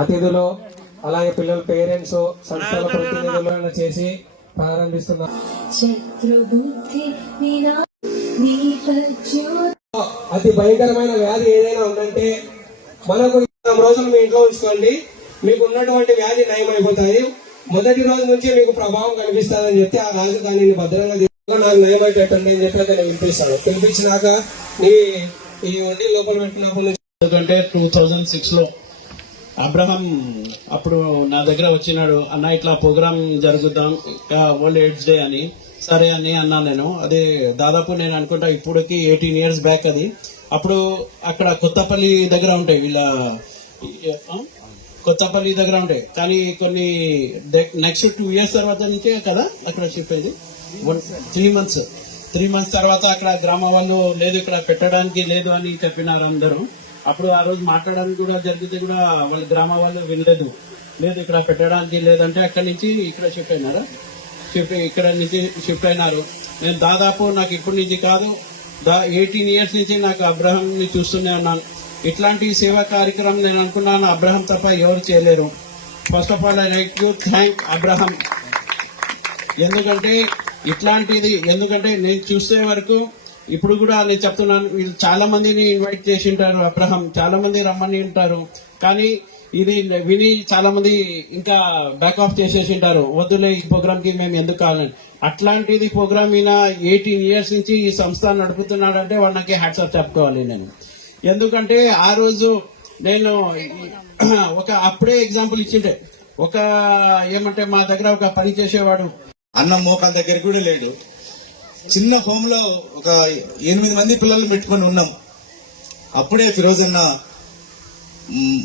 అతిథులు అలాగే పిల్లల పేరెంట్స్ సంస్థల ప్రతినిధులను చేసి ప్రారంభిస్తున్నారు. అతి భయంకరమైన వ్యాధి ఏదైనా ఉందంటే మనకు రోజులు మీ ఇంట్లో ఉంచుకోండి. మీకు ఉన్నటువంటి వ్యాధి నయమైపోతాయి. మొదటి రోజు నుంచి మీకు ప్రభావం కనిపిస్తుందని చెప్తే ఆ రాజు దానిని భద్రంగా తీసుకుని నాకు నయమైపోతుంది అని చెప్పి అతను పిలిపిస్తాడు పిలిపించినాక నీ ఈ ఉండి లోపల పెట్టినప్పటి నుంచి ఎందుకంటే టూ థౌజండ్ సిక్స్లో అబ్రహం అప్పుడు నా దగ్గర వచ్చినాడు అన్న ఇట్లా ప్రోగ్రామ్ జరుగుద్దాం వరల్డ్ ఎయిడ్స్ డే అని. సరే అని అన్నా నేను. అదే దాదాపు నేను అనుకుంటా ఇప్పటికి ఎయిటీన్ ఇయర్స్ బ్యాక్ అది. అప్పుడు అక్కడ కొత్తపల్లి దగ్గర ఉంటాయి వీళ్ళ కొత్తపల్లి దగ్గర ఉంటాయి. కానీ కొన్ని నెక్స్ట్ టూ ఇయర్స్ తర్వాత నుంచే కదా అక్కడ షిఫ్ట్ అయింది one three months three months తర్వాత అక్కడ గ్రామ వాళ్ళు లేదు ఇక్కడ పెట్టడానికి లేదు అని చెప్పినారు అందరూ. అప్పుడు ఆ రోజు మాట్లాడడానికి కూడా జరిగితే కూడా వాళ్ళ గ్రామ వాళ్ళు వినలేదు. లేదు ఇక్కడ పెట్టడానికి లేదంటే అక్కడి నుంచి ఇక్కడ షిఫ్ట్ అయినారు? షిఫ్ట్ ఇక్కడ నుంచి షిఫ్ట్ అయినారు. నేను దాదాపు నాకు ఇప్పటి నుంచి కాదు దా ఎయిటీన్ ఇయర్స్ నుంచి నాకు అబ్రహంని చూస్తూనే ఉన్నాను. ఇట్లాంటి సేవా కార్యక్రమం నేను అనుకున్నాను అబ్రహం తప్ప ఎవరు చేయలేరు. First of all I like you thank Abraham. ఎందుకంటే ఇట్లాంటిది ఎందుకంటే నేను చూసే వరకు ఇప్పుడు కూడా నేను చెప్తున్నాను వీళ్ళు చాలా మందిని ఇన్వైట్ చేసి ఉంటారు అబ్రహం చాలా మంది రమ్మని ఉంటారు. కానీ ఇది విని చాలా మంది ఇంకా బ్యాక్ ఆఫ్ చేసేసి ఉంటారు వద్దులే ఈ ప్రోగ్రామ్కి మేము ఎందుకు కావాలని. అట్లాంటిది ప్రోగ్రామ్ ఈయన ఎయిటీన్ ఇయర్స్ నుంచి ఈ సంస్థ నడుపుతున్నాడంటే వాళ్ళకి హ్యాట్సాప్ చెప్పుకోవాలి నేను. ఎందుకంటే ఆ రోజు నేను ఒక అప్పుడే ఎగ్జాంపుల్ ఇచ్చిండే. ఒక ఏమంటే మా దగ్గర ఒక పని చేసేవాడు. అన్నం మోకాల దగ్గర కూడా లేడు. చిన్న హోమ్లో ఒక ఎనిమిది మంది పిల్లలు పెట్టుకొని ఉన్నాం. అప్పుడే ఫిరోజ్ అన్న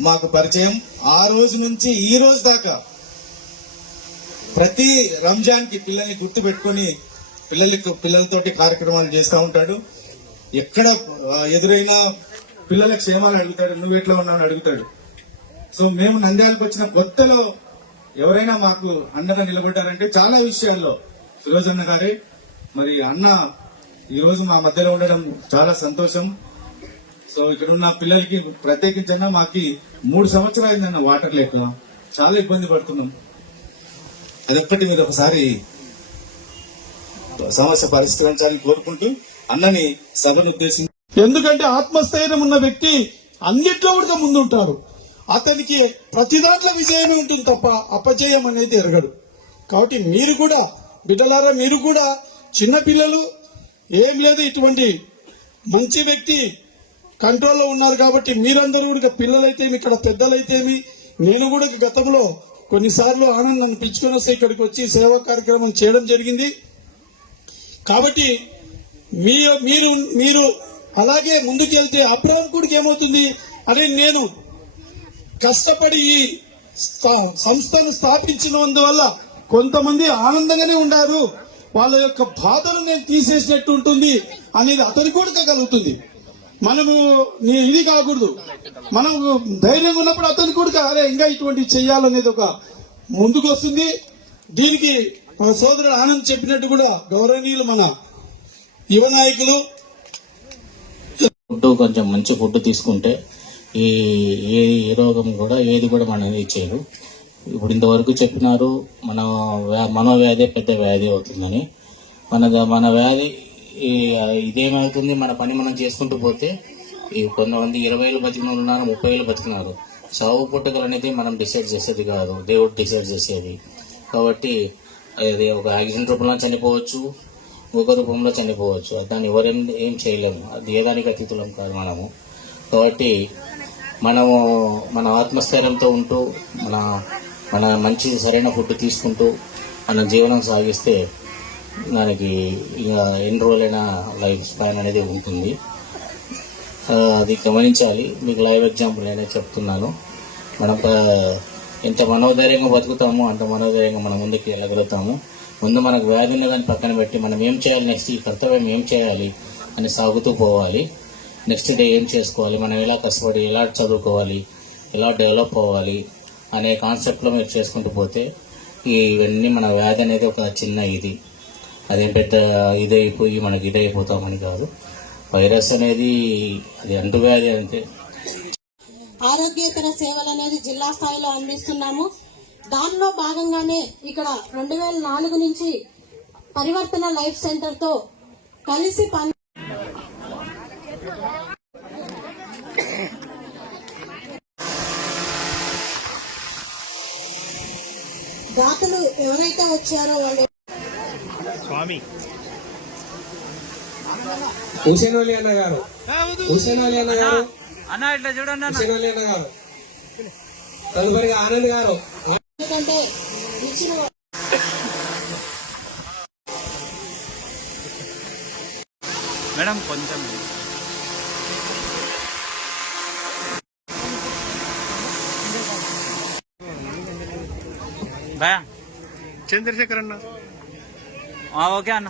మాకు పరిచయం. ఆ రోజు నుంచి ఈ రోజు దాకా ప్రతి రంజాన్కి పిల్లల్ని గుర్తు పెట్టుకొని పిల్లలకి పిల్లలతోటి కార్యక్రమాలు చేస్తూ ఉంటాడు. ఎక్కడ ఎదురైనా పిల్లల క్షేమాలు అడుగుతాడు నువ్వు ఎట్లా ఉన్నావు? అడుగుతాడు. సో మేము నంద్యాలకు వచ్చిన కొత్తలో ఎవరైనా మాకు అండగా నిలబడ్డారంటే చాలా విషయాల్లో ఫిరోజ్ అన్న గారే. మరి అన్న ఈరోజు మా మధ్యలో ఉండడం చాలా సంతోషం. సో ఇక్కడ ఉన్న పిల్లలకి ప్రత్యేకించన్నా మాకి మూడు సంవత్సరాలు అయిందన్న వాటర్ లేక చాలా ఇబ్బంది పడుతున్నాం. అదొక్కటి మీరు ఒకసారి సమస్య పరిష్కరించాలని కోరుకుంటూ అన్నని సభను ఉద్దేశించి ఎందుకంటే ఆత్మస్థైర్యం ఉన్న వ్యక్తి అన్నిట్లో కూడా ముందుంటారు. అతనికి ప్రతి దాంట్లో విజయమే ఉంటుంది తప్ప అపజయం అనేది ఎరగడు. కాబట్టి మీరు కూడా బిడ్డలారా మీరు కూడా చిన్నపిల్లలు ఏం లేదు ఇటువంటి మంచి వ్యక్తి కంట్రోల్లో ఉన్నారు కాబట్టి మీరందరూ కూడా పిల్లలైతేమి ఇక్కడ పెద్దలైతేమి నేను కూడా గతంలో కొన్నిసార్లు ఆనందం పిచ్చుకొని వస్తే ఇక్కడికి వచ్చి సేవా కార్యక్రమం చేయడం జరిగింది. కాబట్టి మీ మీరు మీరు అలాగే ముందుకెళ్తే అబ్రహం కూడా ఏమవుతుంది అని నేను కష్టపడి ఈ స్థా- సంస్థను స్థాపించినందువల్ల కొంతమంది ఆనందంగానే ఉండారు. వాళ్ళ యొక్క బాధను నేను తీసేసినట్టు ఉంటుంది అనేది అతని కూడా కలుగుతుంది. మనము ఇది కాకూడదు. మనం ధైర్యంగా ఉన్నప్పుడు అతని కూడా అరే ఇంకా ఇటువంటి చెయ్యాలనేది ఒక ముందుకు వస్తుంది. దీనికి మన సోదరుడు ఆనంద్ చెప్పినట్టు కూడా గౌరవనీయులు మన యువ నాయకులు. ఫుడ్ కొంచెం మంచి ఫుడ్ తీసుకుంటే ఈ ఏ రోగం కూడా ఏది కూడా మనం చేయరు ఇప్పుడు ఇంతవరకు చెప్పినారు మన వ్యా- మనోవ్యాధి పెద్ద వ్యాధి అవుతుందని. మన మన వ్యాధి ఇదేమవుతుంది? మన పని మనం చేసుకుంటూ పోతే ఈ కొంతమంది ఇరవై ఏళ్ళు బతికిన ఉన్నారు ముప్పై ఏళ్ళు బతికినారు. సాగు పుట్టుకలు అనేది మనం డిసైడ్ చేసేది కాదు. దేవుడు డిసైడ్ చేసేది. కాబట్టి అది ఒక యాక్సిడెంట్ రూపంలో చనిపోవచ్చు ఒక రూపంలో చనిపోవచ్చు. దాన్ని ఎవరేం ఏం చేయలేము. అది ఏ దానికి అతీతులం కాదు మనము. కాబట్టి మనము మన ఆత్మస్థైర్యంతో ఉంటూ మన మన మంచి సరైన ఫుడ్ తీసుకుంటూ మన జీవనం సాగిస్తే దానికి ఇక ఎన్ని రోజులైనా లైఫ్ స్పాన్ అనేది ఉంటుంది. అది గమనించాలి. మీకు లైవ్ ఎగ్జాంపుల్ నేనే చెప్తున్నాను. మనం ఎంత మనోధైర్యంగా బతుకుతామో అంత మనోధైర్యంగా మనం ముందుకు వెళ్ళగలుగుతాము. ముందు మనకు వ్యాధి ఉన్నదాన్ని పక్కన పెట్టి మనం ఏం చేయాలి? నెక్స్ట్ ఈ కర్తవ్యం ఏం చేయాలి? అని సాగుతూ పోవాలి. నెక్స్ట్ డే ఏం చేసుకోవాలి? మనం ఎలా కష్టపడి ఎలా చదువుకోవాలి? ఎలా డెవలప్ అవ్వాలి? అనే కాన్సెప్ట్లో మీరు చేసుకుంటూ పోతే ఇవన్నీ మన వ్యాధి అనేది ఒక చిన్న ఇది. అదేం పెద్ద ఇదైపోయి మనకి ఇదైపోతామని కాదు. వైరస్ అనేది అది అంటువ్యాధి అంతే. ఆరోగ్యేతర సేవలు అనేది జిల్లా స్థాయిలో అందిస్తున్నాము. దానిలో భాగంగానే ఇక్కడ రెండు వేల నాలుగు నుంచి పరివర్తన లైఫ్ సెంటర్తో కలిసి పని ఎవరైతే వచ్చారో వాళ్ళు హుసేన్ అలీ అన్న గారు. హుసేన్ అలీ అన్న గారు. హుసేన్ అలీ అన్న. గారు. తదుపరిగా ఆనంద్ గారు. ఎందుకంటే ఇచ్చిన మేడం కొంచెం. భయా. చంద్రశేఖర్ అన్న. ఓకే అన్న.